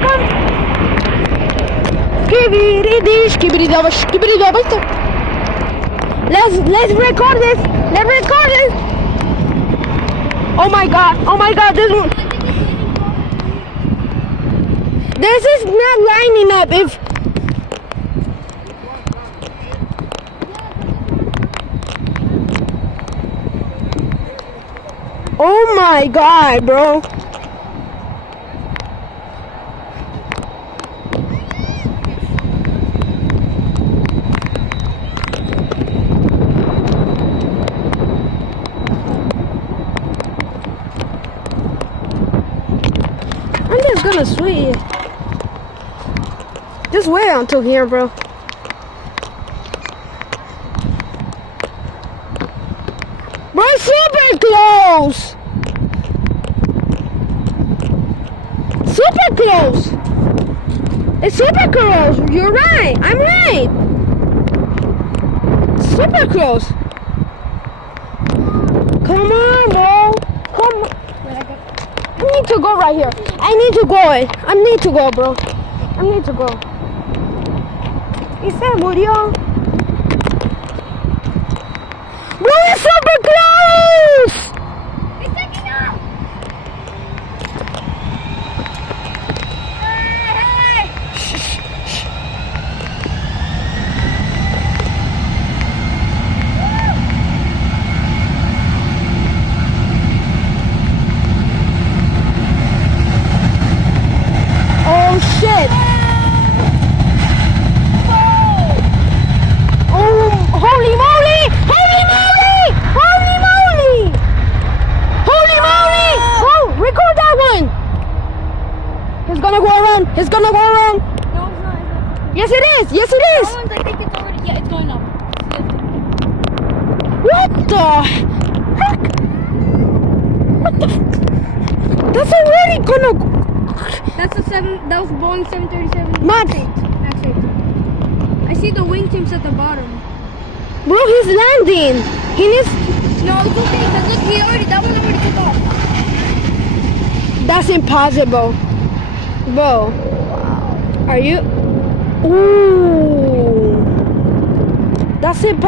come. Skibidi dabba. Let's record this. Let's record this. Oh my god, this is not lining up. If oh my god, bro. I'm just gonna switch. Just wait until here, bro. We're super close. Super close. It's super close. You're right. I'm right. Super close. Come on, bro. Come on. I need to go right here. I need to go, bro. I need to go. Y se murió. Bro, it's super close! It's taking off! Hey! Oh shit! Oh, holy moly! Holy moly! Holy moly! Holy moly! Oh, record that one! He's gonna go around. No, it's not. Yes, it is. Yes, it is. That one's, I think it's already, yeah, it's going up. What the heck? What the? That's already gonna. That was Boeing 737. Max. Max 8. I see the wing teams at the bottom. Bro, he's landing. He needs. No, it's okay, because look, that one already took off. That's impossible. Bro. Are you? Ooh. That's impossible.